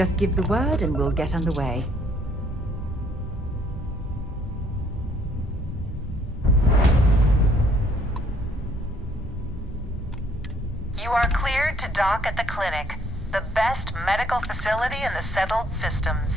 Just give the word and we'll get underway. You are cleared to dock at the clinic, the best medical facility in the settled systems.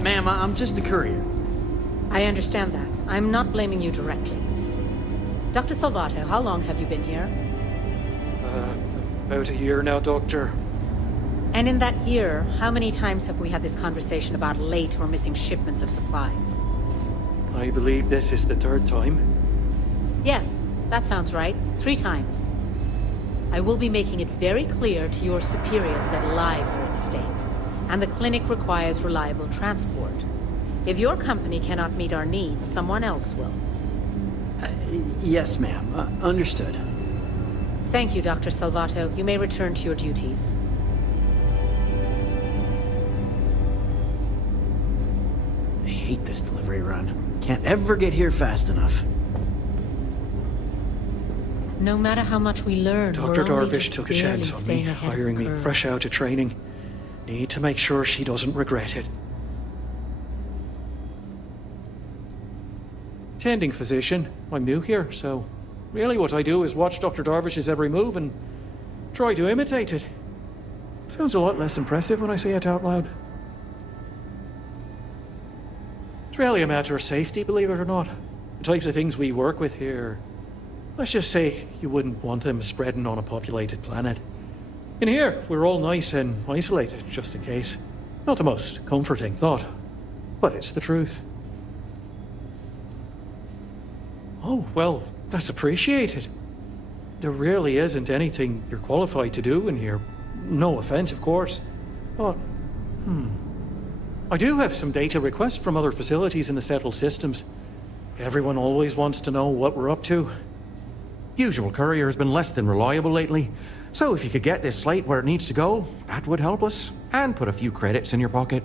Ma'am, I'm just a courier. I understand that. I'm not blaming you directly. Dr. Salvato, how long have you been here? About a year now, Doctor. And in that year, how many times have we had this conversation about late or missing shipments of supplies? I believe this is the third time. Yes, that sounds right. 3 times. I will be making it very clear to your superiors that lives are at stake, and the clinic requires reliable transport. If your company cannot meet our needs, someone else will. Yes, ma'am. Understood. Thank you, Dr. Salvato. You may return to your duties. I hate this delivery run. Can't ever get here fast enough. No matter how much we learn, Dr. we're only Darvish just took a barely chance on me, staying ahead of hiring the me curve. fresh out of training. Need to make sure she doesn't regret it. Tending physician. I'm new here, so really what I do is watch Dr. Darvish's every move and try to imitate it. Sounds a lot less impressive when I say it out loud. It's really a matter of safety, believe it or not. The types of things we work with here. Let's just say you wouldn't want them spreading on a populated planet. In here, we're all nice and isolated, just in case. Not the most comforting thought, but it's the truth. Oh, well, that's appreciated. There really isn't anything you're qualified to do in here. No offense, of course. But, I do have some data requests from other facilities in the settled systems. Everyone always wants to know what we're up to. Usual courier's been less than reliable lately, so if you could get this slate where it needs to go, that would help us, and put a few credits in your pocket.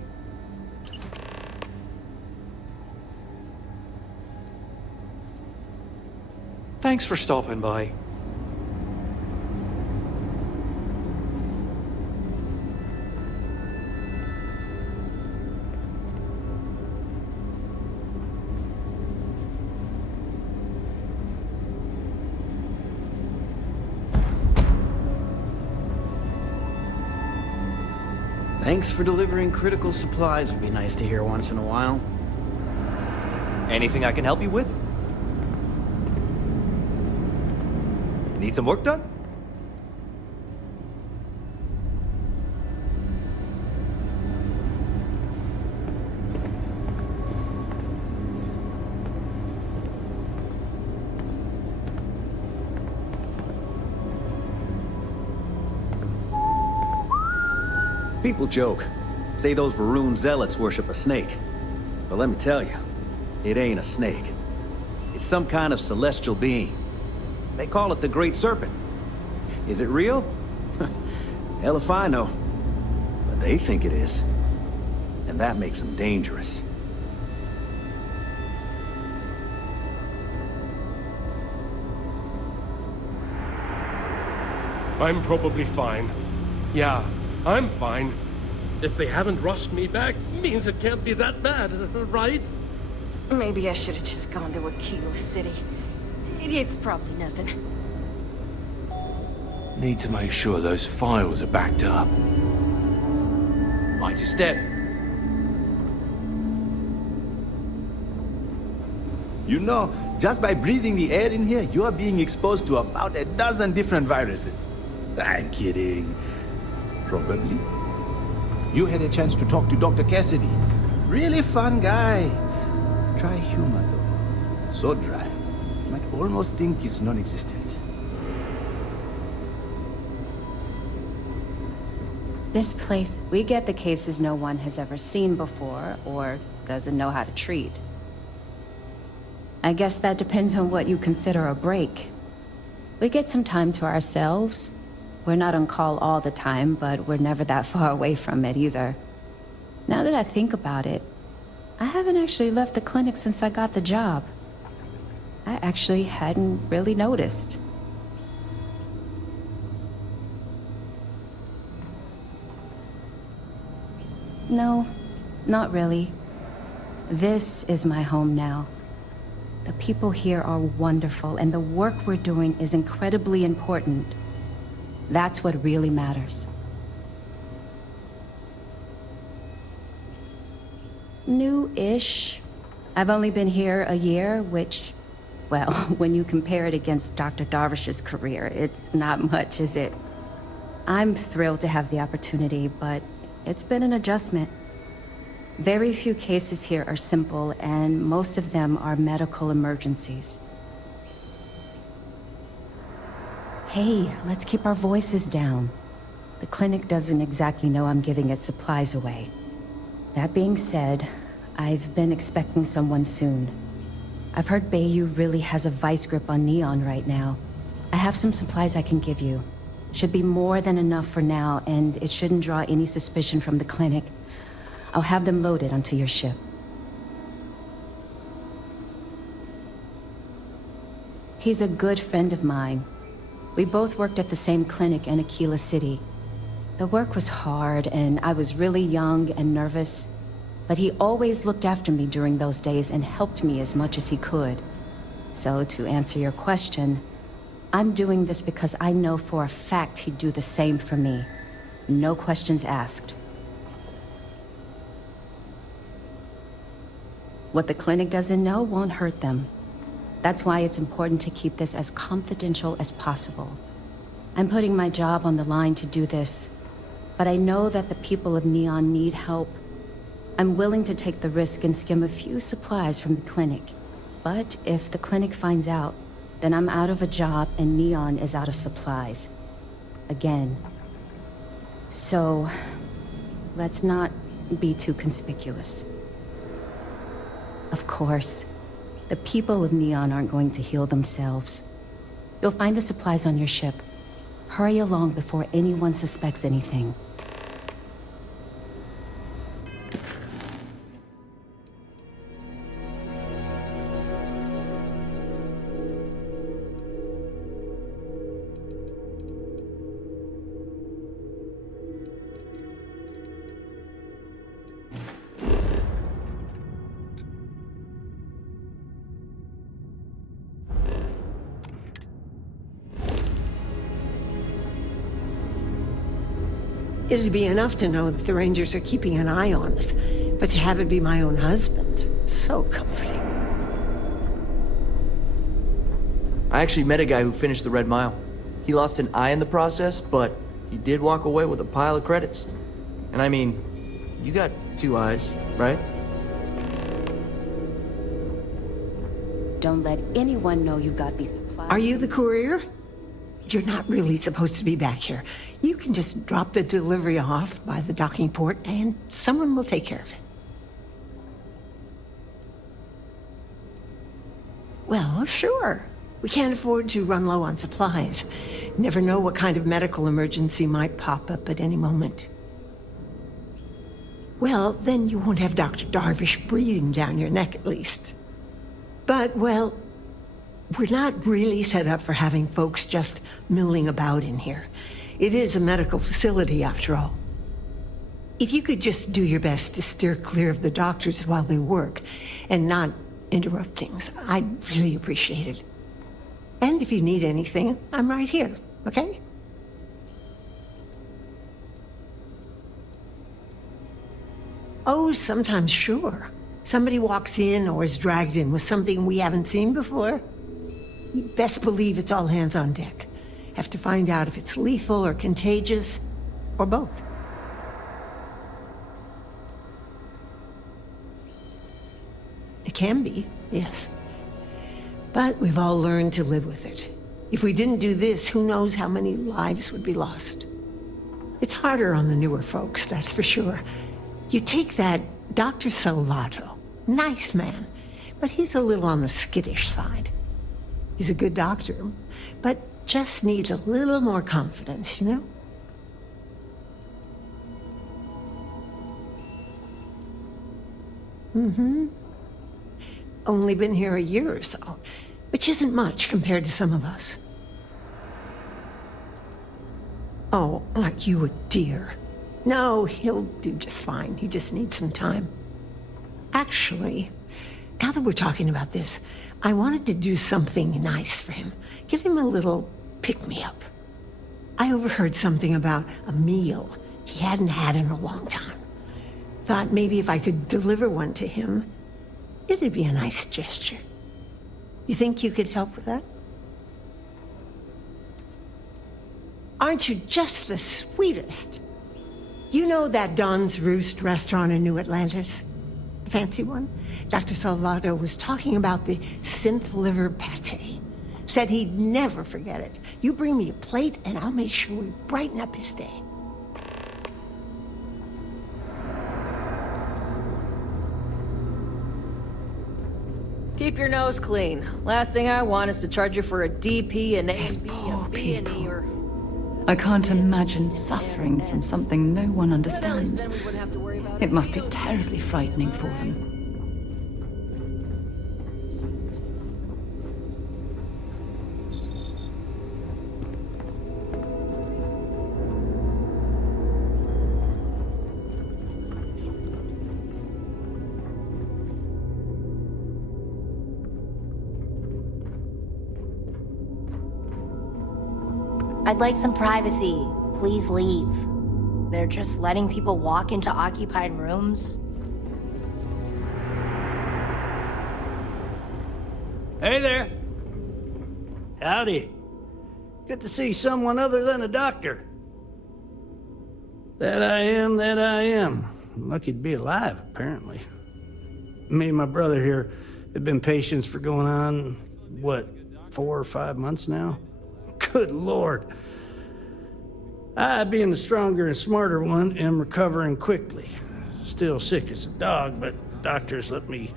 Thanks for stopping by. Thanks for delivering critical supplies would be nice to hear once in a while. Anything I can help you with? Need some work done? People joke. Say those Varun zealots worship a snake. But let me tell you, it ain't a snake. It's some kind of celestial being. They call it the Great Serpent. Is it real? Hell if I know. But they think it is. And that makes them dangerous. I'm probably fine. Yeah, I'm fine. If they haven't rushed me back, means it can't be that bad, right? Maybe I should have just gone to Aquila City. It's probably nothing. Need to make sure those files are backed up. Mind your step. You know, just by breathing the air in here, you are being exposed to about a dozen different viruses. I'm kidding. Probably. You had a chance to talk to Dr. Cassidy. Really fun guy. Try humor, though. So dry. You might almost think it's non-existent. This place, we get the cases no one has ever seen before, or doesn't know how to treat. I guess that depends on what you consider a break. We get some time to ourselves. We're not on call all the time, but we're never that far away from it either. Now that I think about it, I haven't actually left the clinic since I got the job. I actually hadn't really noticed. No, not really. This is my home now. The people here are wonderful, and the work we're doing is incredibly important. That's what really matters. New-ish. I've only been here a year, which, well, when you compare it against Dr. Darvish's career, it's not much, is it? I'm thrilled to have the opportunity, but it's been an adjustment. Very few cases here are simple, and most of them are medical emergencies. Hey, let's keep our voices down. The clinic doesn't exactly know I'm giving its supplies away. That being said, I've been expecting someone soon. I've heard Bayou really has a vice grip on Neon right now. I have some supplies I can give you. Should be more than enough for now, and it shouldn't draw any suspicion from the clinic. I'll have them loaded onto your ship. He's a good friend of mine. We both worked at the same clinic in Aquila City. The work was hard, and I was really young and nervous. But he always looked after me during those days and helped me as much as he could. So, to answer your question, I'm doing this because I know for a fact he'd do the same for me. No questions asked. What the clinic doesn't know won't hurt them. That's why it's important to keep this as confidential as possible. I'm putting my job on the line to do this, but I know that the people of Neon need help. I'm willing to take the risk and skim a few supplies from the clinic. But if the clinic finds out, then I'm out of a job and Neon is out of supplies. Again. So, let's not be too conspicuous. Of course, the people of Neon aren't going to heal themselves. You'll find the supplies on your ship. Hurry along before anyone suspects anything. It'd be enough to know that the Rangers are keeping an eye on us, but to have it be my own husband, so comforting. I actually met a guy who finished the Red Mile. He lost an eye in the process, but he did walk away with a pile of credits. And I mean, you got 2 eyes, right? Don't let anyone know you got these supplies. Are you the courier? You're not really supposed to be back here. You can just drop the delivery off by the docking port and someone will take care of it. Well, sure. We can't afford to run low on supplies. Never know what kind of medical emergency might pop up at any moment. Well, then you won't have Dr. Darvish breathing down your neck at least. But, well, we're not really set up for having folks just milling about in here. It is a medical facility, after all. If you could just do your best to steer clear of the doctors while they work, and not interrupt things, I'd really appreciate it. And if you need anything, I'm right here, okay? Oh, sometimes, sure. Somebody walks in or is dragged in with something we haven't seen before. You best believe it's all hands on deck. Have to find out if it's lethal or contagious, or both. It can be, yes. But we've all learned to live with it. If we didn't do this, who knows how many lives would be lost. It's harder on the newer folks, that's for sure. You take that Dr. Salvato. Nice man, but he's a little on the skittish side. He's a good doctor, but just needs a little more confidence, you know? Mm-hmm. Only been here a year or so, which isn't much compared to some of us. Oh, aren't you a dear? No, he'll do just fine. He just needs some time. Actually, now that we're talking about this, I wanted to do something nice for him. Give him a little pick-me-up. I overheard something about a meal he hadn't had in a long time. Thought maybe if I could deliver one to him, it'd be a nice gesture. You think you could help with that? Aren't you just the sweetest? You know that Don's Roost restaurant in New Atlantis? The fancy one? Dr. Salvato was talking about the synth liver pate. Said he'd never forget it. You bring me a plate and I'll make sure we brighten up his day. Keep your nose clean. Last thing I want is to charge you for a DP, an A, These B, poor a B, and E, people. or... I can't imagine suffering from something no one understands. Then we wouldn't have to worry about It must be terribly frightening for them. I'd like some privacy. Please leave. They're just letting people walk into occupied rooms. Hey there. Howdy. Good to see someone other than a doctor. That I am. Lucky to be alive, apparently. Me and my brother here have been patients for going on, what, 4 or 5 months now? Good Lord. I, being the stronger and smarter one, am recovering quickly. Still sick as a dog, but doctors let me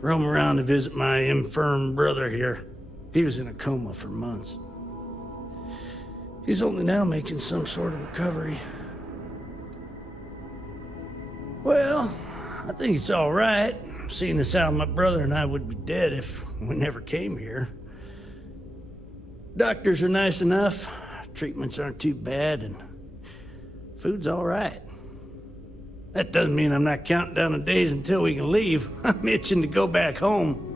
roam around to visit my infirm brother here. He was in a coma for months. He's only now making some sort of recovery. Well, I think it's all right, seeing as how my brother and I would be dead if we never came here. Doctors are nice enough, treatments aren't too bad, and food's all right. That doesn't mean I'm not counting down the days until we can leave. I'm itching to go back home.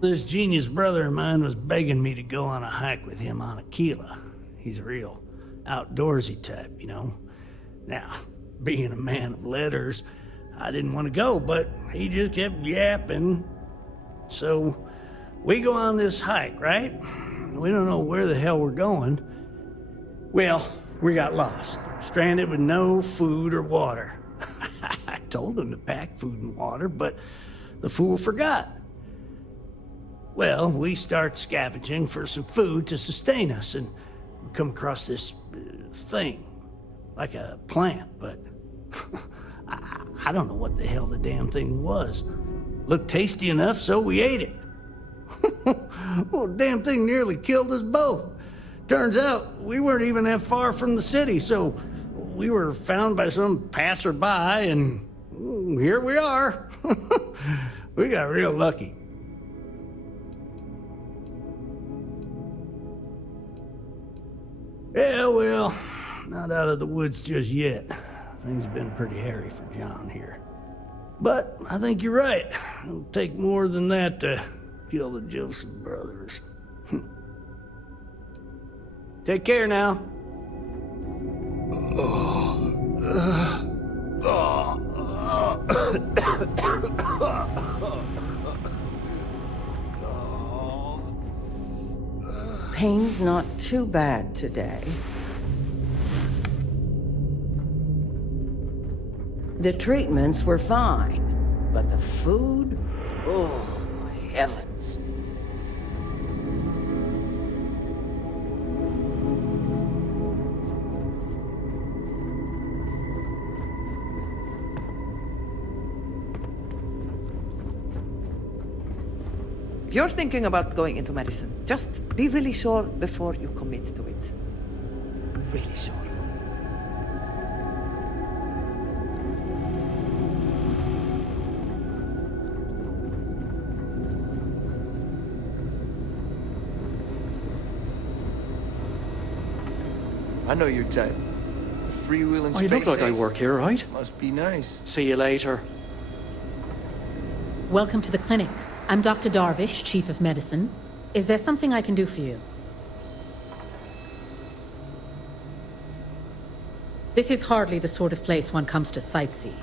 This genius brother of mine was begging me to go on a hike with him on Aquila. He's a real outdoorsy type, you know. Now, being a man of letters, I didn't want to go, but he just kept yapping. So we go on this hike, right? We don't know where the hell we're going. Well, we got lost, stranded with no food or water. I told him to pack food and water, but the fool forgot. Well, we start scavenging for some food to sustain us, and we come across this thing, like a plant, but I don't know what the hell the damn thing was. Looked tasty enough, so we ate it. Well, damn thing nearly killed us both. Turns out, we weren't even that far from the city, so we were found by some passerby, and here we are. We got real lucky. Yeah, well, not out of the woods just yet. Things have been pretty hairy for John here. But I think you're right. It'll take more than that to kill the Joseph brothers. Take care now. Pain's not too bad today. The treatments were fine, but the food? Oh, heavens. If you're thinking about going into medicine, just be really sure before you commit to it. Really sure. I know your type. The freewheeling Oh, you look like I work here, right? Must be nice. See you later. Welcome to the clinic. I'm Dr. Darvish, Chief of Medicine. Is there something I can do for you? This is hardly the sort of place one comes to sightsee.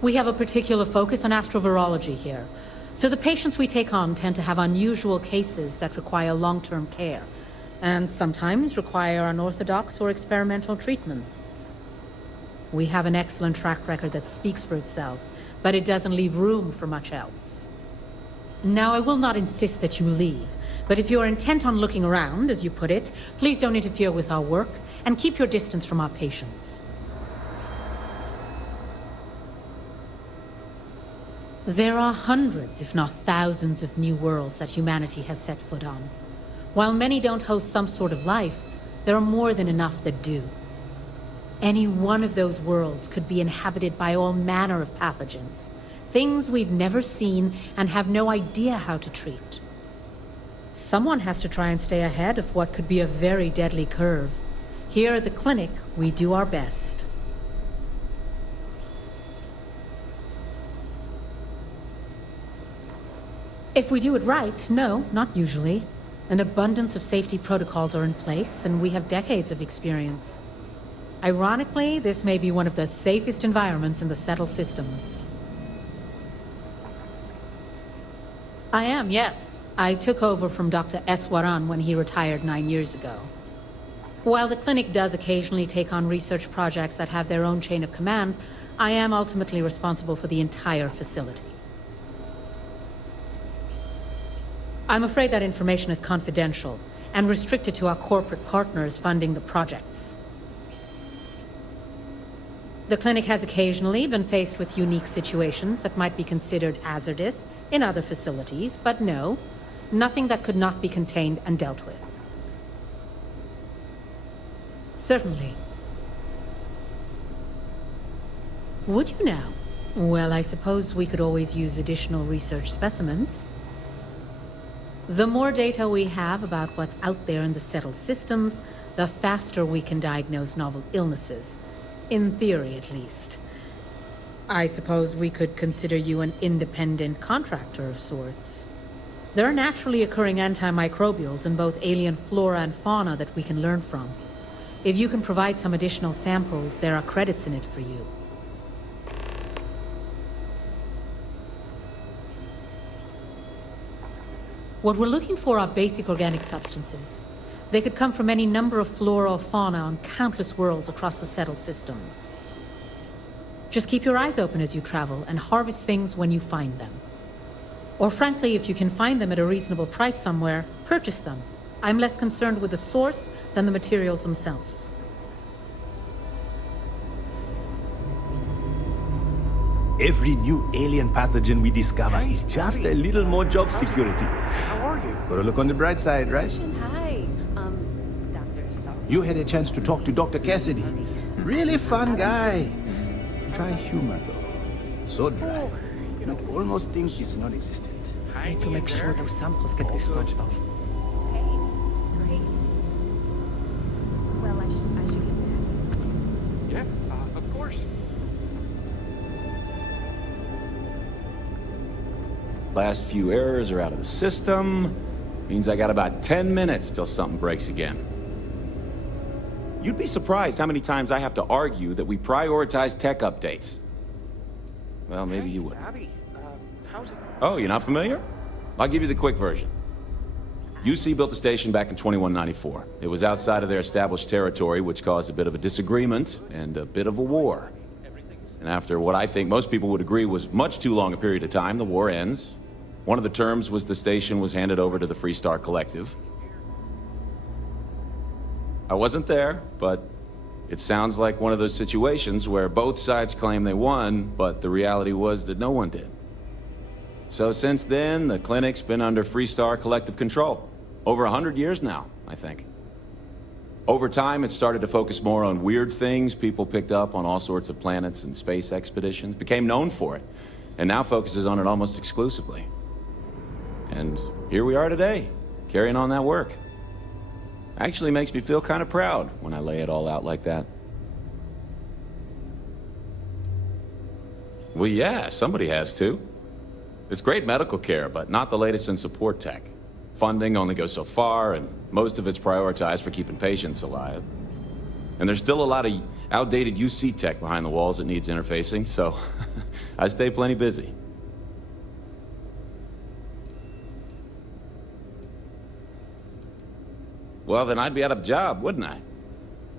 We have a particular focus on astrovirology here, so the patients we take on tend to have unusual cases that require long-term care, and sometimes require unorthodox or experimental treatments. We have an excellent track record that speaks for itself, but it doesn't leave room for much else. Now, I will not insist that you leave, but if you are intent on looking around, as you put it, please don't interfere with our work, and keep your distance from our patients. There are hundreds, if not thousands, of new worlds that humanity has set foot on. While many don't host some sort of life, there are more than enough that do. Any one of those worlds could be inhabited by all manner of pathogens, things we've never seen and have no idea how to treat. Someone has to try and stay ahead of what could be a very deadly curve. Here at the clinic, we do our best. If we do it right, no, not usually. An abundance of safety protocols are in place, and we have decades of experience. Ironically, this may be one of the safest environments in the settled systems. I am, yes. I took over from Dr. Eswaran when he retired 9 years ago. While the clinic does occasionally take on research projects that have their own chain of command, I am ultimately responsible for the entire facility. I'm afraid that information is confidential and restricted to our corporate partners funding the projects. The clinic has occasionally been faced with unique situations that might be considered hazardous in other facilities, but no, nothing that could not be contained and dealt with. Certainly. Would you now? Well, I suppose we could always use additional research specimens. The more data we have about what's out there in the settled systems, the faster we can diagnose novel illnesses. In theory, at least. I suppose we could consider you an independent contractor of sorts. There are naturally occurring antimicrobials in both alien flora and fauna that we can learn from. If you can provide some additional samples, there are credits in it for you. What we're looking for are basic organic substances. They could come from any number of flora or fauna on countless worlds across the settled systems. Just keep your eyes open as you travel and harvest things when you find them. Or frankly, if you can find them at a reasonable price somewhere, purchase them. I'm less concerned with the source than the materials themselves. Every new alien pathogen we discover is just a little more job security. Gotta look on the bright side, right? Hi, Dr. Sal. You had a chance to talk to Dr. Cassidy. Really fun guy. Dry humor, though. So dry. You'd almost think he's non-existent. I need to make sure those samples get dispatched off. Great. Well, I should get back. Yeah, of course. Last few errors are out of the system. Means I got about 10 minutes till something breaks again. You'd be surprised how many times I have to argue that we prioritize tech updates. Well, maybe you wouldn't. Abby, how's it? Oh, you're not familiar? I'll give you the quick version. UC built the station back in 2194. It was outside of their established territory, which caused a bit of a disagreement and a bit of a war. And after what I think most people would agree was much too long a period of time, the war ends. One of the terms was the station was handed over to the Freestar Collective. I wasn't there, but it sounds like one of those situations where both sides claim they won, but the reality was that no one did. So since then, the clinic's been under Freestar Collective control. Over 100 years now, I think. Over time, it started to focus more on weird things. People picked up on all sorts of planets and space expeditions, became known for it, and now focuses on it almost exclusively. And here we are today, carrying on that work. Actually makes me feel kind of proud when I lay it all out like that. Well, yeah, somebody has to. It's great medical care, but not the latest in support tech. Funding only goes so far, and most of it's prioritized for keeping patients alive. And there's still a lot of outdated UC tech behind the walls that needs interfacing, so I stay plenty busy. Well, then I'd be out of a job, wouldn't I?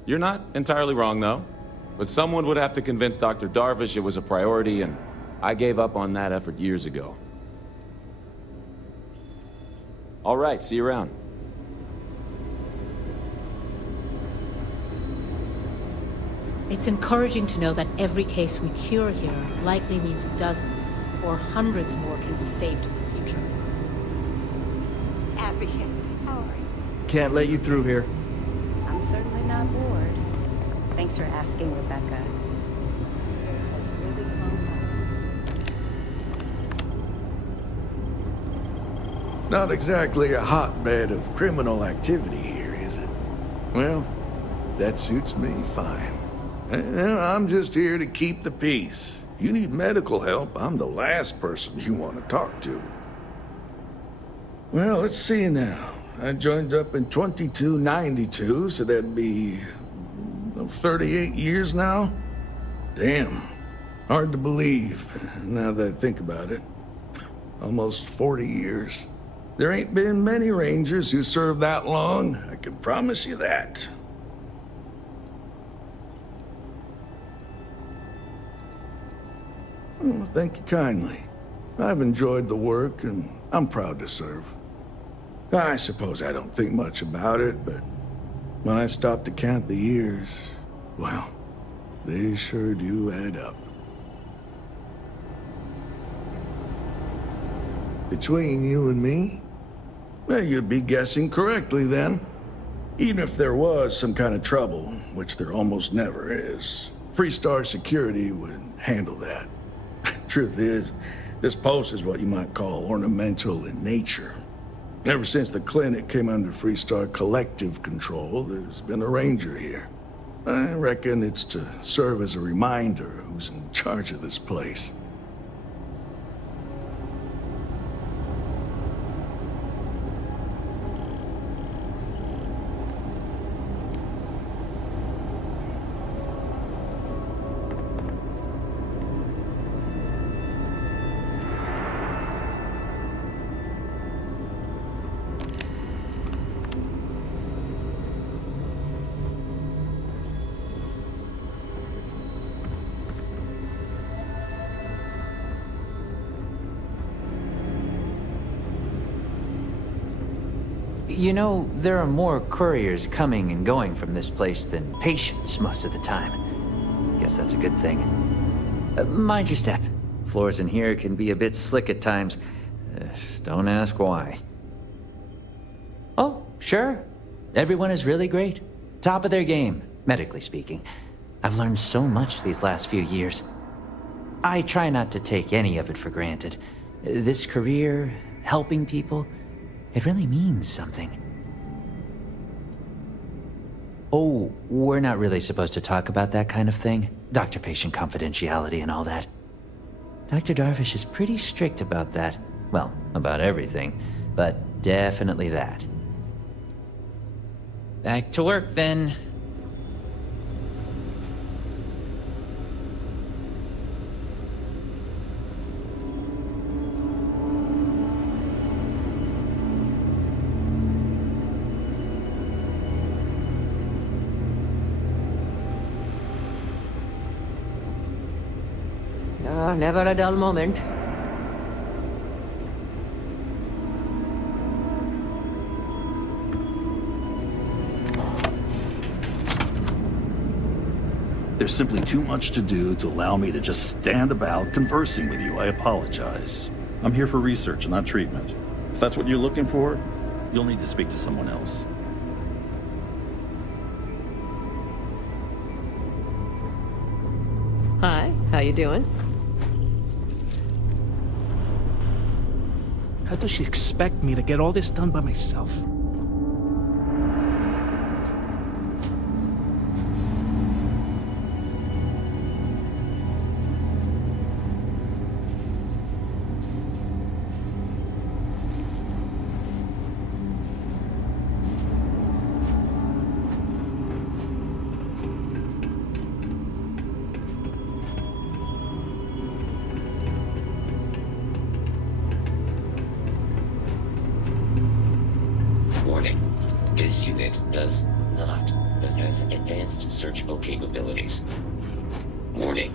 You're not entirely wrong, though. But someone would have to convince Dr. Darvish it was a priority, and I gave up on that effort years ago. All right, see you around. It's encouraging to know that every case we cure here likely means dozens or hundreds more can be saved in the future. Abby, how are you? Can't let you through here. I'm certainly not bored. Thanks for asking, Rebecca. This year has really flown by. Not exactly a hotbed of criminal activity here, is it? Well, that suits me fine. I'm just here to keep the peace. You need medical help, I'm the last person you want to talk to. Well, let's see now. I joined up in 2292, so that'd be 38 years now? Damn. Hard to believe, now that I think about it. Almost 40 years. There ain't been many Rangers who served that long, I can promise you that. Oh, thank you kindly. I've enjoyed the work, and I'm proud to serve. I suppose I don't think much about it, but when I stop to count the years, well, they sure do add up. Between you and me, well, you'd be guessing correctly then. Even if there was some kind of trouble, which there almost never is, Freestar Security would handle that. Truth is, this post is what you might call ornamental in nature. Ever since the clinic came under Freestar Collective control, there's been a ranger here. I reckon it's to serve as a reminder who's in charge of this place. You know, there are more couriers coming and going from this place than patients most of the time. Guess that's a good thing. Mind your step. Floors in here can be a bit slick at times. Don't ask why. Oh, sure. Everyone is really great. Top of their game, medically speaking. I've learned so much these last few years. I try not to take any of it for granted. This career, helping people, it really means something. Oh, we're not really supposed to talk about that kind of thing. Doctor-patient confidentiality and all that. Dr. Darvish is pretty strict about that. Well, about everything, but definitely that. Back to work, then. Never a dull moment. There's simply too much to do to allow me to just stand about conversing with you. I apologize. I'm here for research, not treatment. If that's what you're looking for, you'll need to speak to someone else. Hi, how you doing? How does she expect me to get all this done by myself? This unit does not possess advanced surgical capabilities. Warning,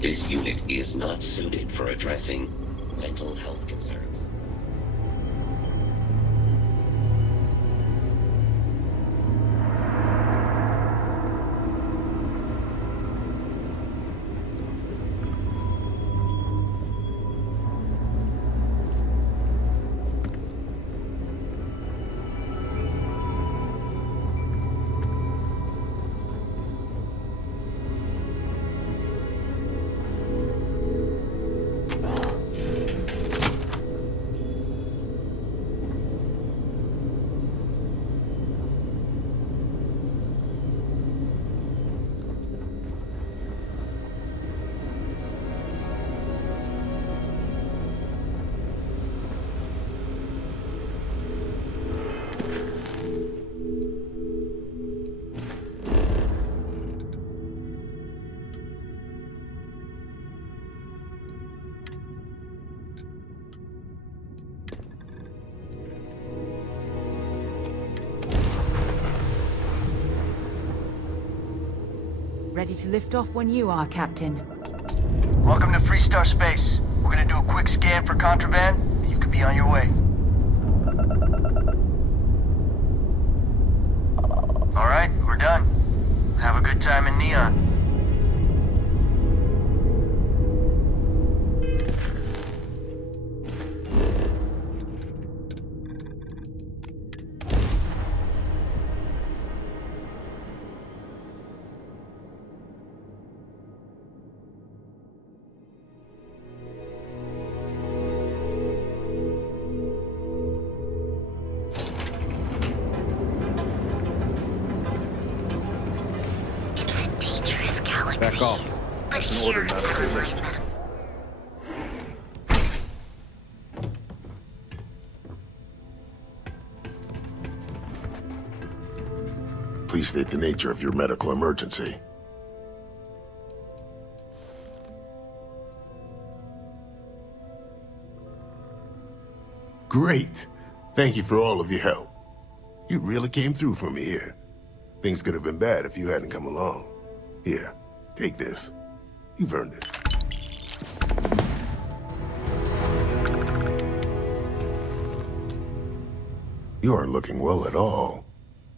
this unit is not suited for addressing mental health concerns. Ready to lift off when you are, Captain. Welcome to Freestar Space. We're gonna do a quick scan for contraband, and you could be on your way. Alright, we're done. Have a good time in Neon. Back off. That's an order, not a favor. Please state the nature of your medical emergency. Great. Thank you for all of your help. You really came through for me here. Things could have been bad if you hadn't come along. Here, take this. You've earned it. You aren't looking well at all.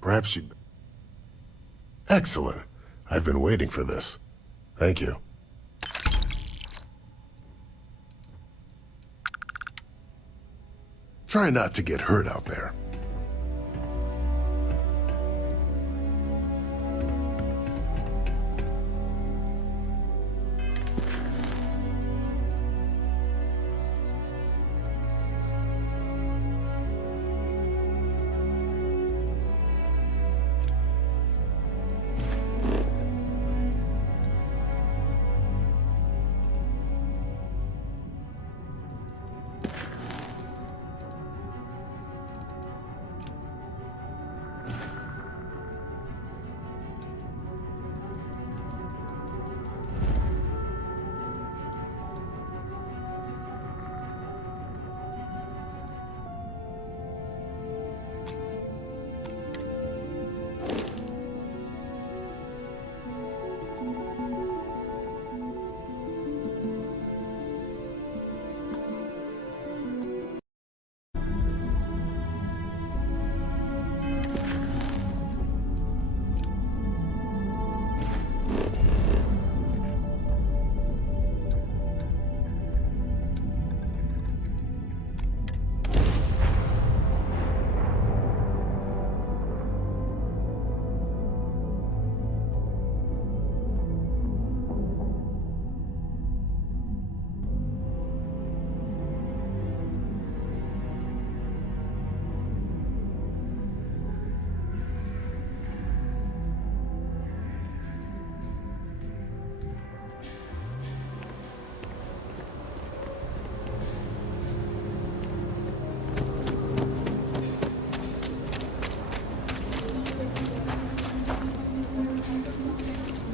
Perhaps you... Excellent. I've been waiting for this. Thank you. Try not to get hurt out there.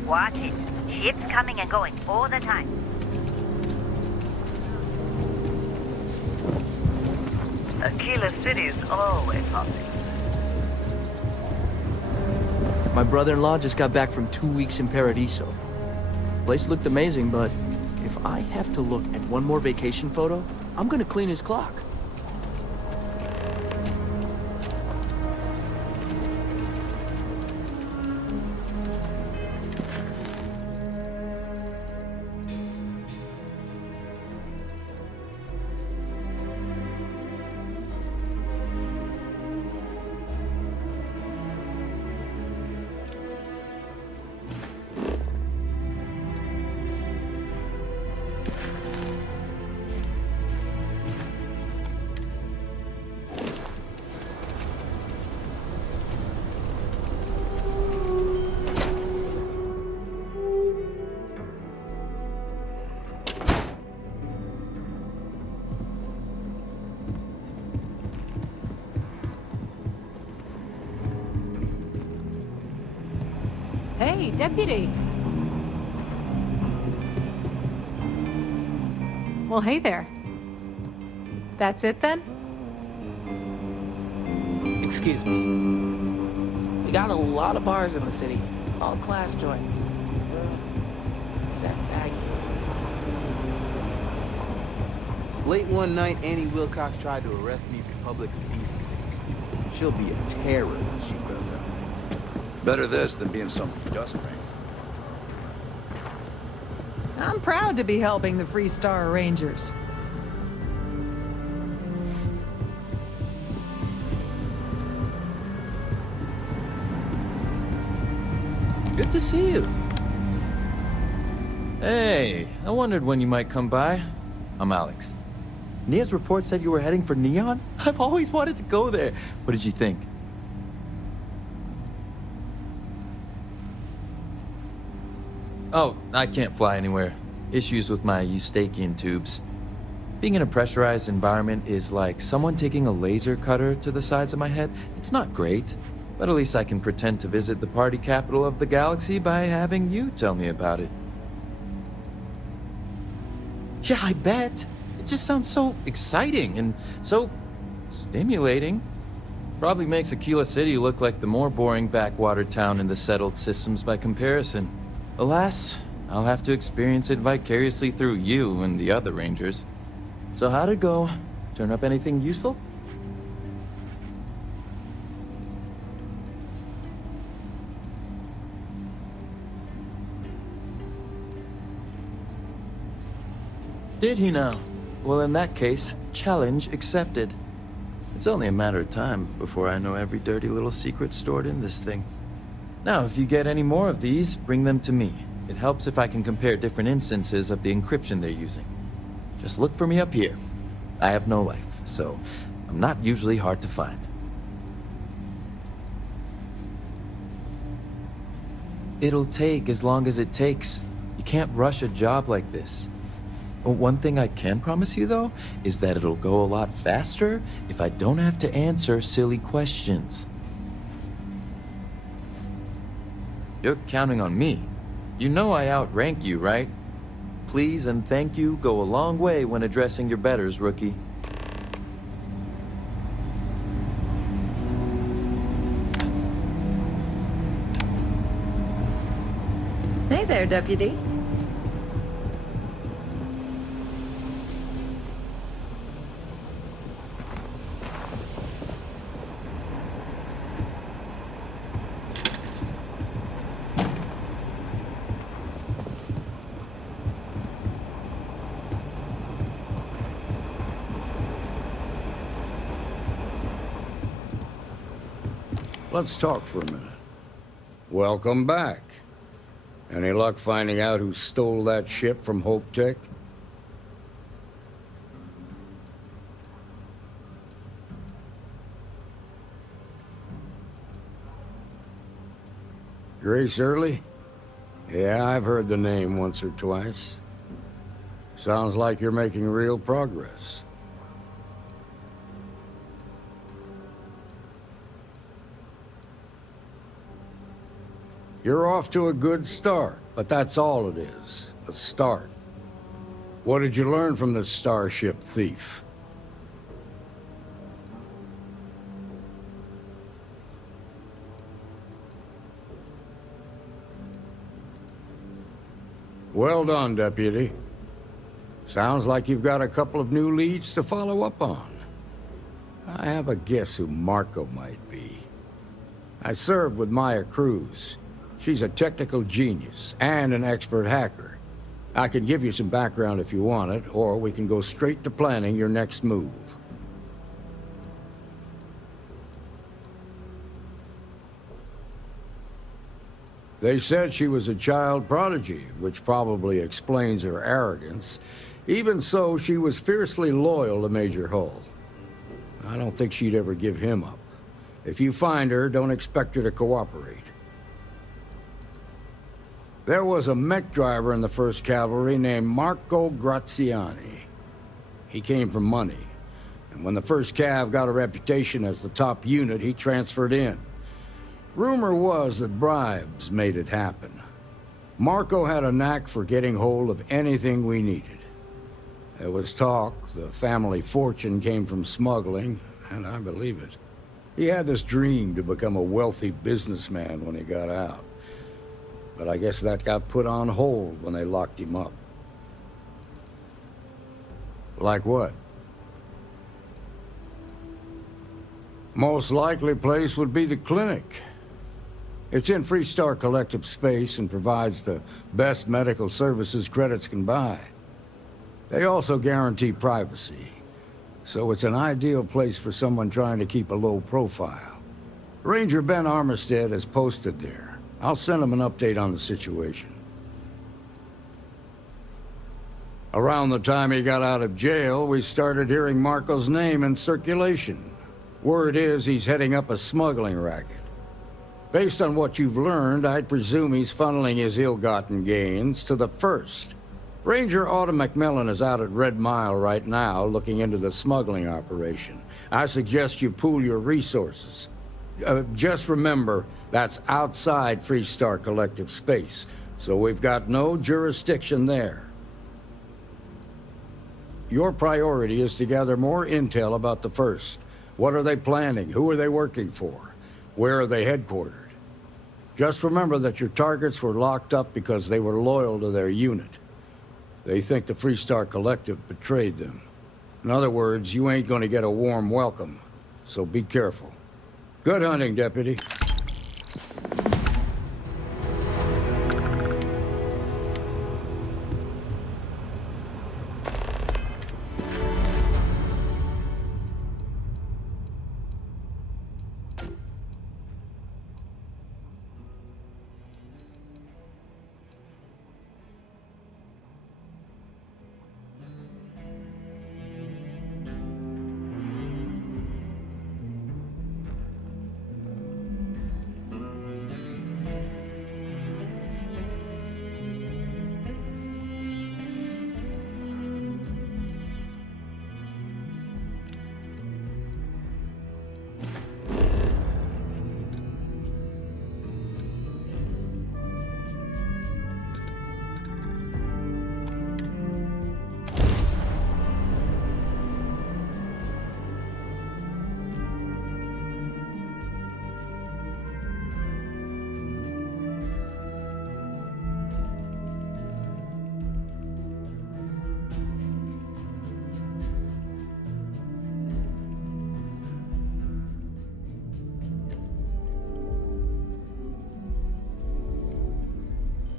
Watch it. Ships coming and going all the time. Aquila City is always hopping. My brother-in-law just got back from 2 weeks in Paradiso. Place looked amazing, but if I have to look at one more vacation photo, I'm gonna clean his clock. Hey, deputy. Well, hey there. That's it then? Excuse me. We got a lot of bars in the city. All class joints. Except Maggie's. Late one night, Annie Wilcox tried to arrest me for public indecency. She'll be a terror when she grows up. Better this than being some dust ring. I'm proud to be helping the Free Star Rangers. Good to see you. Hey, I wondered when you might come by. I'm Alex. Nia's report said you were heading for Neon? I've always wanted to go there. What did you think? Oh, I can't fly anywhere. Issues with my Eustachian tubes. Being in a pressurized environment is like someone taking a laser cutter to the sides of my head. It's not great, but at least I can pretend to visit the party capital of the galaxy by having you tell me about it. Yeah, I bet. It just sounds so exciting and so stimulating. Probably makes Aquila City look like the more boring backwater town in the settled systems by comparison. Alas, I'll have to experience it vicariously through you and the other Rangers. So how'd it go? Turn up anything useful? Did he now? Well, in that case, challenge accepted. It's only a matter of time before I know every dirty little secret stored in this thing. Now, if you get any more of these, bring them to me. It helps if I can compare different instances of the encryption they're using. Just look for me up here. I have no life, so I'm not usually hard to find. It'll take as long as it takes. You can't rush a job like this. One thing I can promise you, though, is that it'll go a lot faster if I don't have to answer silly questions. You're counting on me. You know I outrank you, right? Please and thank you go a long way when addressing your betters, rookie. Hey there, deputy. Let's talk for a minute. Welcome back. Any luck finding out who stole that ship from Hope Tech? Grace Early? Yeah, I've heard the name once or twice. Sounds like you're making real progress. You're off to a good start. But that's all it is, a start. What did you learn from this starship thief? Well done, Deputy. Sounds like you've got a couple of new leads to follow up on. I have a guess who Marco might be. I served with Maya Cruz. She's a technical genius and an expert hacker. I can give you some background if you want it, or we can go straight to planning your next move. They said she was a child prodigy, which probably explains her arrogance. Even so, she was fiercely loyal to Major Hull. I don't think she'd ever give him up. If you find her, don't expect her to cooperate. There was a mech driver in the 1st Cavalry named Marco Graziani. He came from money, and when the 1st Cav got a reputation as the top unit, he transferred in. Rumor was that bribes made it happen. Marco had a knack for getting hold of anything we needed. There was talk the family fortune came from smuggling, and I believe it. He had this dream to become a wealthy businessman when he got out. But I guess that got put on hold when they locked him up. Like what? Most likely place would be the Clinic. It's in Freestar Collective space and provides the best medical services credits can buy. They also guarantee privacy, so it's an ideal place for someone trying to keep a low profile. Ranger Ben Armistead is posted there. I'll send him an update on the situation. Around the time he got out of jail, we started hearing Marco's name in circulation. Word is he's heading up a smuggling racket. Based on what you've learned, I'd presume he's funneling his ill-gotten gains to the 1st. Ranger Autumn McMillan is out at Red Mile right now, looking into the smuggling operation. I suggest you pool your resources. Just remember, that's outside Freestar Collective space, so we've got no jurisdiction there. Your priority is to gather more intel about the 1st. What are they planning? Who are they working for? Where are they headquartered? Just remember that your targets were locked up because they were loyal to their unit. They think the Freestar Collective betrayed them. In other words, you ain't gonna get a warm welcome, so be careful. Good hunting, Deputy.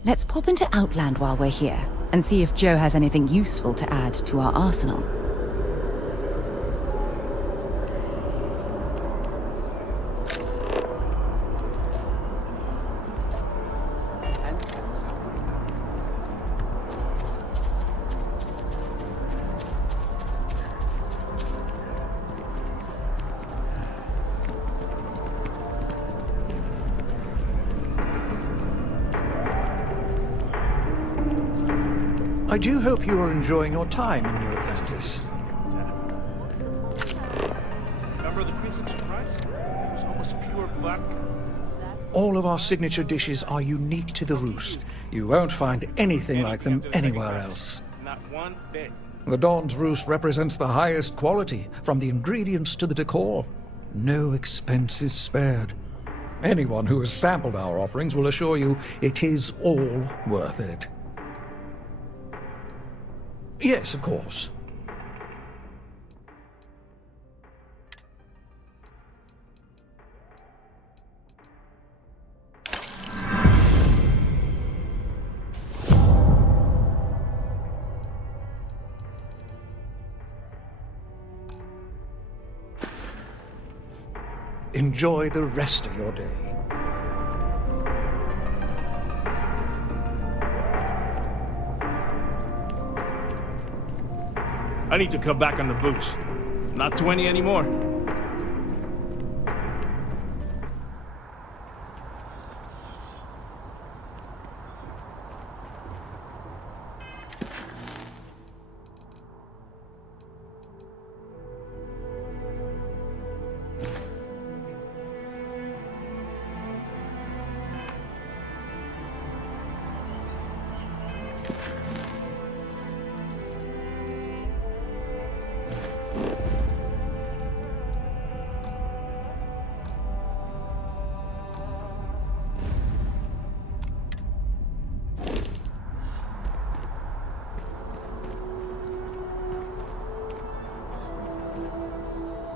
Let's pop into Outland while we're here, and see if Joe has anything useful to add to our arsenal. I do hope you are enjoying your time in New Atlantis. Remember the Crescent Price? It was almost pure black. All of our signature dishes are unique to the Roost. You won't find anything like them anywhere else. Not one bit. The Dawn's Roost represents the highest quality, from the ingredients to the decor. No expense is spared. Anyone who has sampled our offerings will assure you it is all worth it. Yes, of course. Enjoy the rest of your day. I need to cut back on the booze. Not 20 anymore.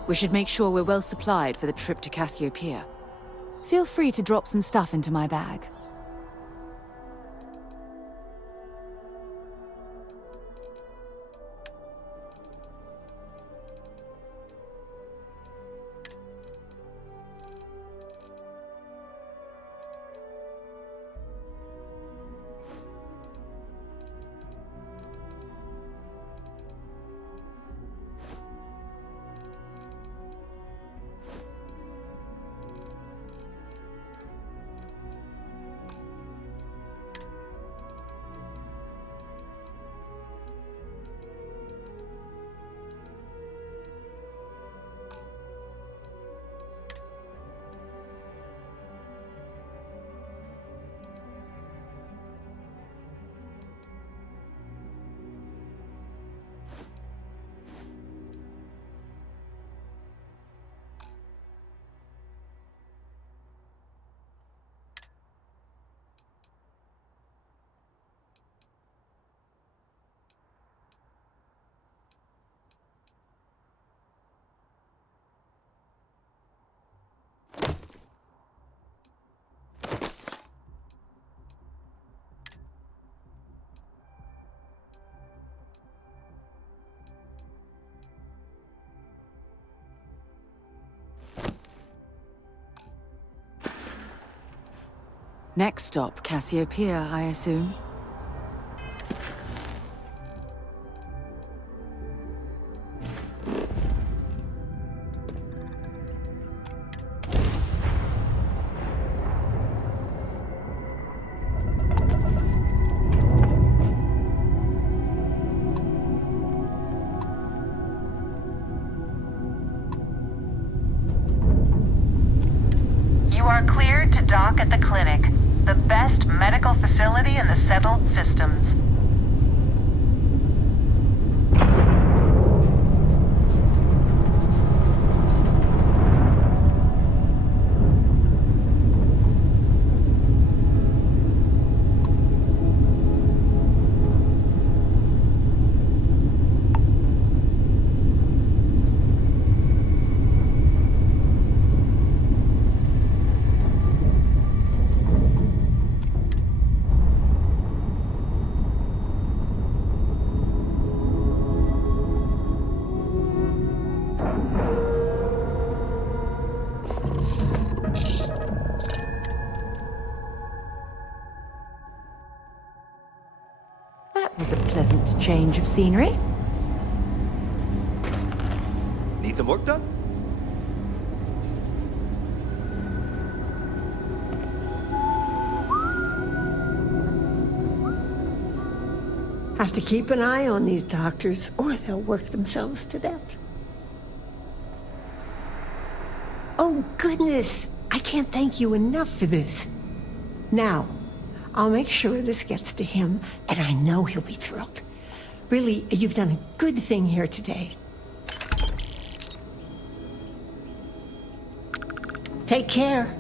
We should make sure we're well supplied for the trip to Cassiopeia. Feel free to drop some stuff into my bag. Next stop, Cassiopeia, I assume. You are cleared to dock at the clinic, the best medical facility in the settled systems. That was a pleasant change of scenery. Need some work done? Have to keep an eye on these doctors, or they'll work themselves to death. Oh, goodness. I can't thank you enough for this. Now, I'll make sure this gets to him, and I know he'll be thrilled. Really, you've done a good thing here today. Take care.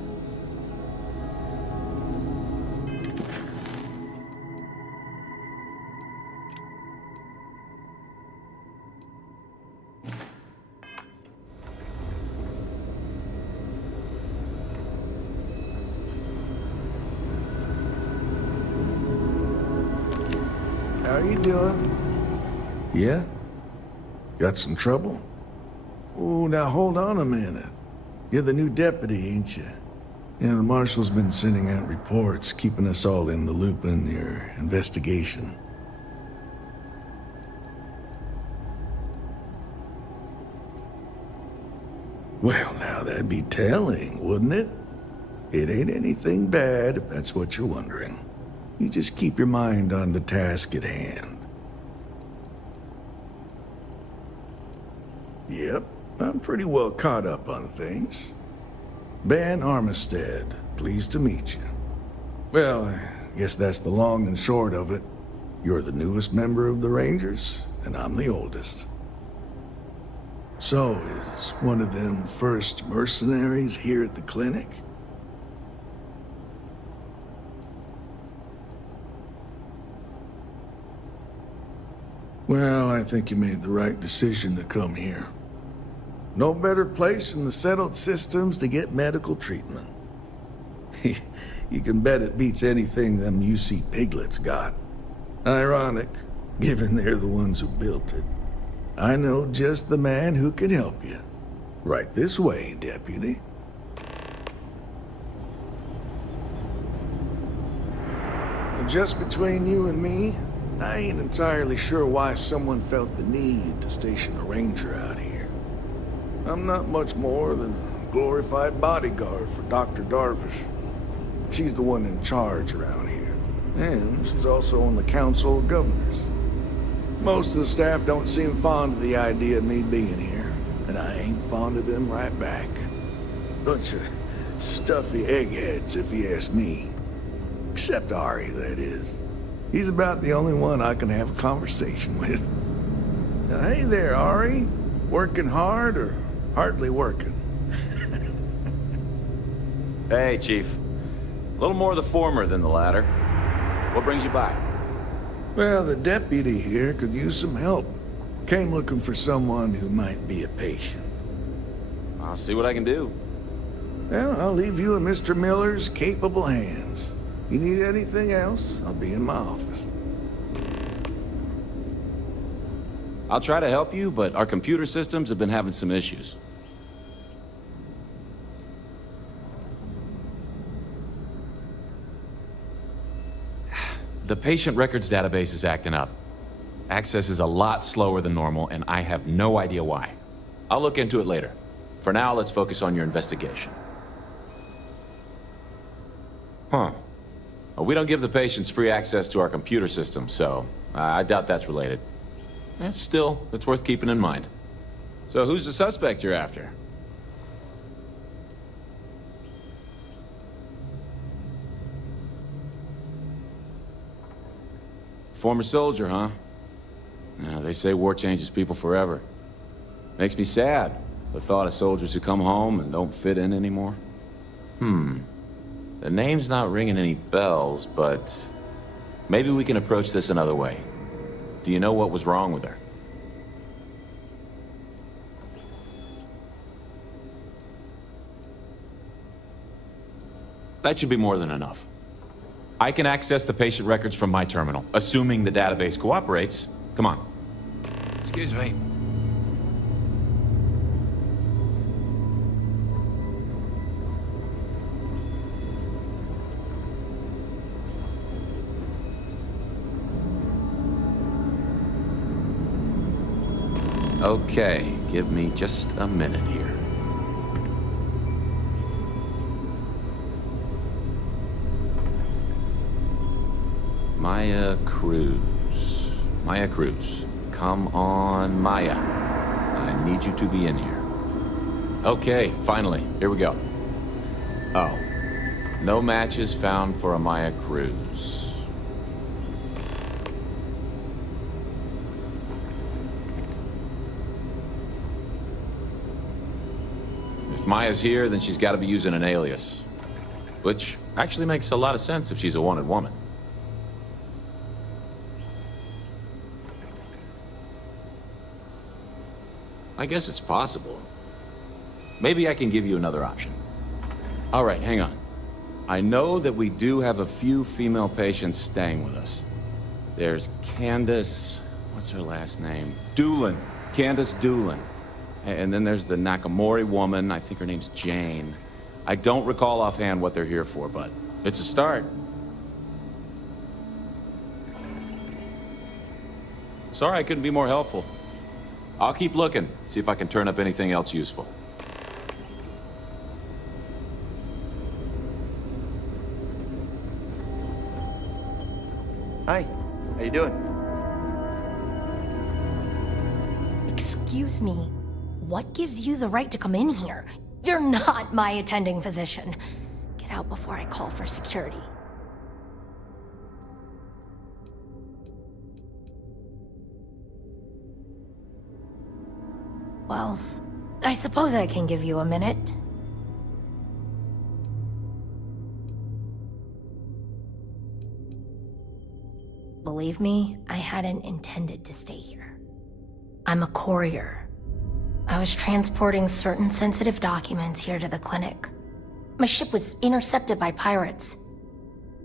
How you doing? Yeah? Got some trouble? Oh, now hold on a minute. You're the new deputy, ain't you? Yeah, the marshal's been sending out reports, keeping us all in the loop in your investigation. Well, now that'd be telling, wouldn't it? It ain't anything bad, if that's what you're wondering. You just keep your mind on the task at hand. Yep, I'm pretty well caught up on things. Ben Armistead, pleased to meet you. Well, I guess that's the long and short of it. You're the newest member of the Rangers, and I'm the oldest. So, is one of them first mercenaries here at the clinic? Well, I think you made the right decision to come here. No better place in the settled systems to get medical treatment. You can bet it beats anything them UC piglets got. Ironic, given they're the ones who built it. I know just the man who can help you. Right this way, Deputy. Just between you and me, I ain't entirely sure why someone felt the need to station a ranger out here. I'm not much more than a glorified bodyguard for Dr. Darvish. She's the one in charge around here. And she's also on the Council of Governors. Most of the staff don't seem fond of the idea of me being here, and I ain't fond of them right back. Bunch of stuffy eggheads, if you ask me. Except Ari, that is. He's about the only one I can have a conversation with. Now, hey there, Ari. Working hard or hardly working? Hey, Chief. A little more of the former than the latter. What brings you by? Well, the deputy here could use some help. Came looking for someone who might be a patient. I'll see what I can do. Well, I'll leave you in Mr. Miller's capable hands. You need anything else, I'll be in my office. I'll try to help you, but our computer systems have been having some issues. The patient records database is acting up. Access is a lot slower than normal, and I have no idea why. I'll look into it later. For now, let's focus on your investigation. Huh. Well, we don't give the patients free access to our computer system, so I doubt that's related. Still, it's worth keeping in mind. So who's the suspect you're after? Former soldier, huh? Yeah, they say war changes people forever. Makes me sad, the thought of soldiers who come home and don't fit in anymore. The name's not ringing any bells, but maybe we can approach this another way. Do you know what was wrong with her? That should be more than enough. I can access the patient records from my terminal, assuming the database cooperates. Come on. Excuse me. Okay, give me just a minute here. Maya Cruz. Maya Cruz. Come on, Maya. I need you to be in here. Okay, finally. Here we go. Oh. No matches found for Amaya Cruz. If Maya's here, then she's got to be using an alias. Which actually makes a lot of sense if she's a wanted woman. I guess it's possible. Maybe I can give you another option. All right, hang on. I know that we do have a few female patients staying with us. There's Candace... what's her last name? Doolin. Candace Doolin. And then there's the Nakamori woman. I think her name's Jane. I don't recall offhand what they're here for, but it's a start. Sorry I couldn't be more helpful. I'll keep looking, see if I can turn up anything else useful. Hi, how you doing? Excuse me, what gives you the right to come in here? You're not my attending physician. Get out before I call for security. Well, I suppose I can give you a minute. Believe me, I hadn't intended to stay here. I'm a courier. I was transporting certain sensitive documents here to the clinic. My ship was intercepted by pirates.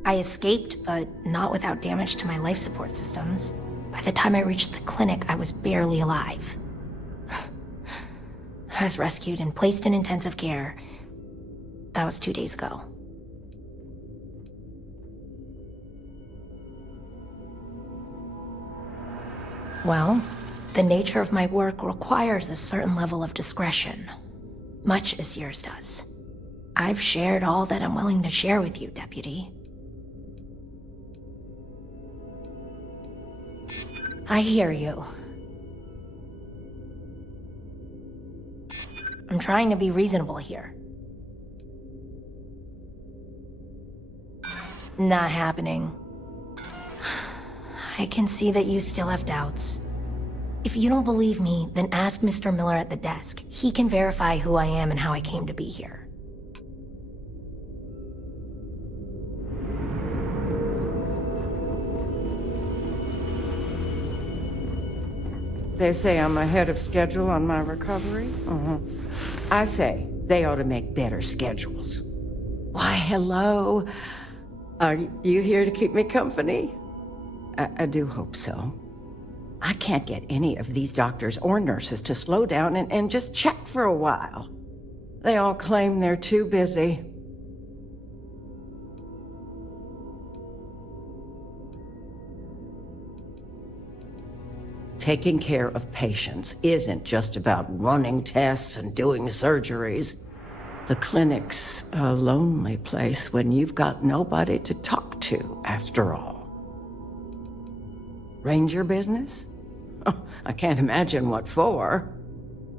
I escaped, but not without damage to my life support systems. By the time I reached the clinic, I was barely alive. I was rescued and placed in intensive care. That was 2 days ago. Well, the nature of my work requires a certain level of discretion, much as yours does. I've shared all that I'm willing to share with you, Deputy. I hear you. I'm trying to be reasonable here. Not happening. I can see that you still have doubts. If you don't believe me, then ask Mr. Miller at the desk. He can verify who I am and how I came to be here. They say I'm ahead of schedule on my recovery. I say they ought to make better schedules. Why, hello. Are you here to keep me company? I do hope so. I can't get any of these doctors or nurses to slow down and just check for a while. They all claim they're too busy. Taking care of patients isn't just about running tests and doing surgeries. The clinic's a lonely place when you've got nobody to talk to, after all. Ranger business? Oh, I can't imagine what for.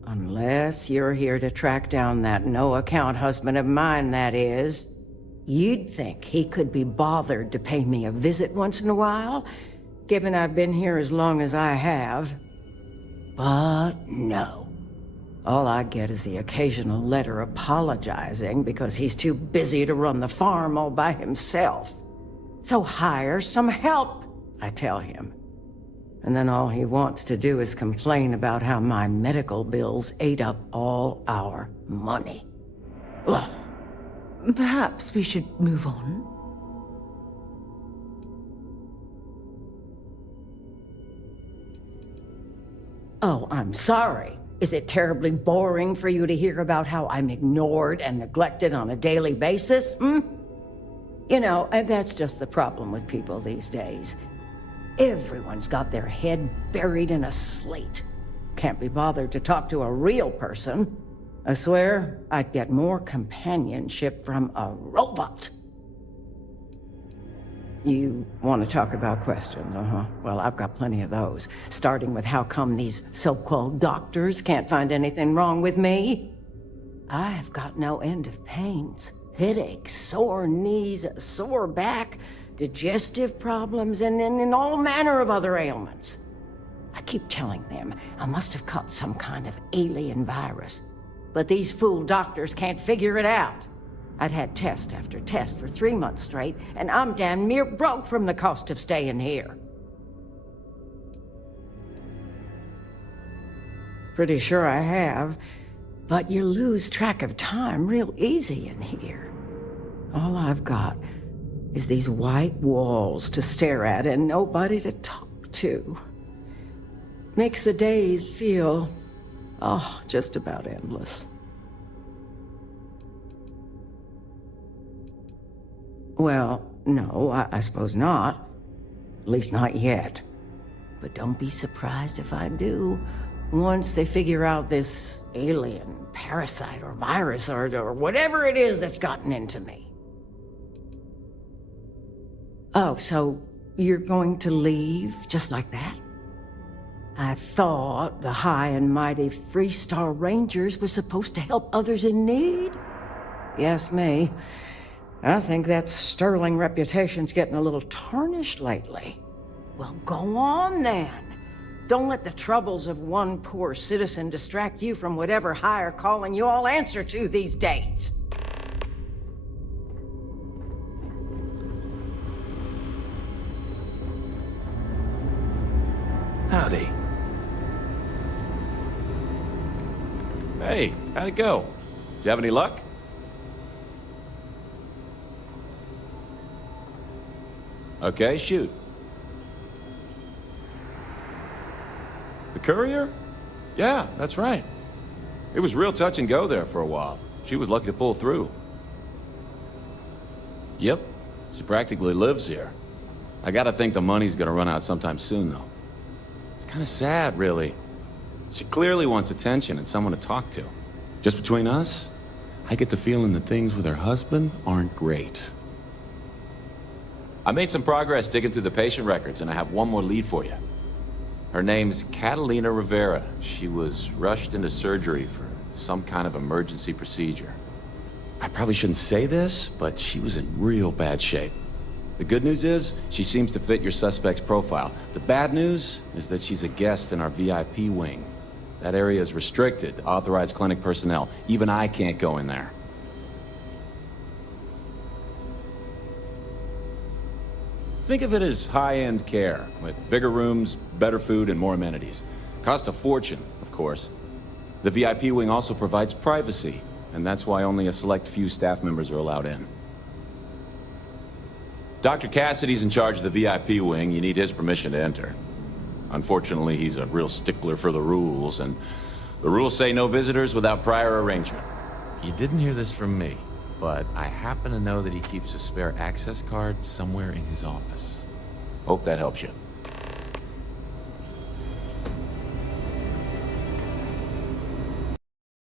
Unless you're here to track down that no-account husband of mine, that is. You'd think he could be bothered to pay me a visit once in a while, given I've been here as long as I have. But no. All I get is the occasional letter apologizing because he's too busy to run the farm all by himself. So hire some help, I tell him. And then all he wants to do is complain about how my medical bills ate up all our money. Ugh. Perhaps we should move on. Oh, I'm sorry. Is it terribly boring for you to hear about how I'm ignored and neglected on a daily basis, You know, that's just the problem with people these days. Everyone's got their head buried in a slate. Can't be bothered to talk to a real person. I swear, I'd get more companionship from a robot. You want to talk about questions, Well, I've got plenty of those. Starting with how come these so-called doctors can't find anything wrong with me? I've got no end of pains. Headaches, sore knees, a sore back, digestive problems, and all manner of other ailments. I keep telling them I must have caught some kind of alien virus, but these fool doctors can't figure it out. I'd had test after test for 3 months straight, and I'm damn near broke from the cost of staying here. Pretty sure I have, but you lose track of time real easy in here. All I've got is these white walls to stare at and nobody to talk to. Makes the days feel, oh, just about endless. Well, no, I suppose not. At least not yet. But don't be surprised if I do. Once they figure out this alien, parasite, or virus, or whatever it is that's gotten into me. Oh, so you're going to leave just like that? I thought the high and mighty Freestar Rangers were supposed to help others in need. Yes, me. I think that sterling reputation's getting a little tarnished lately. Well, go on then. Don't let the troubles of one poor citizen distract you from whatever higher calling you all answer to these days. Howdy. Hey, how'd it go? Did you have any luck? Okay, shoot. The courier? Yeah, that's right. It was real touch and go there for a while. She was lucky to pull through. Yep, she practically lives here. I gotta think the money's gonna run out sometime soon, though. It's kinda sad, really. She clearly wants attention and someone to talk to. Just between us, I get the feeling that things with her husband aren't great. I made some progress digging through the patient records, and I have one more lead for you. Her name's Catalina Rivera. She was rushed into surgery for some kind of emergency procedure. I probably shouldn't say this, but she was in real bad shape. The good news is, she seems to fit your suspect's profile. The bad news is that she's a guest in our VIP wing. That area is restricted to authorized clinic personnel. Even I can't go in there. Think of it as high-end care, with bigger rooms, better food, and more amenities. Cost a fortune, of course. The VIP wing also provides privacy, and that's why only a select few staff members are allowed in. Dr. Cassidy's in charge of the VIP wing. You need his permission to enter. Unfortunately, he's a real stickler for the rules, and the rules say no visitors without prior arrangement. You didn't hear this from me, but I happen to know that he keeps a spare access card somewhere in his office. Hope that helps you.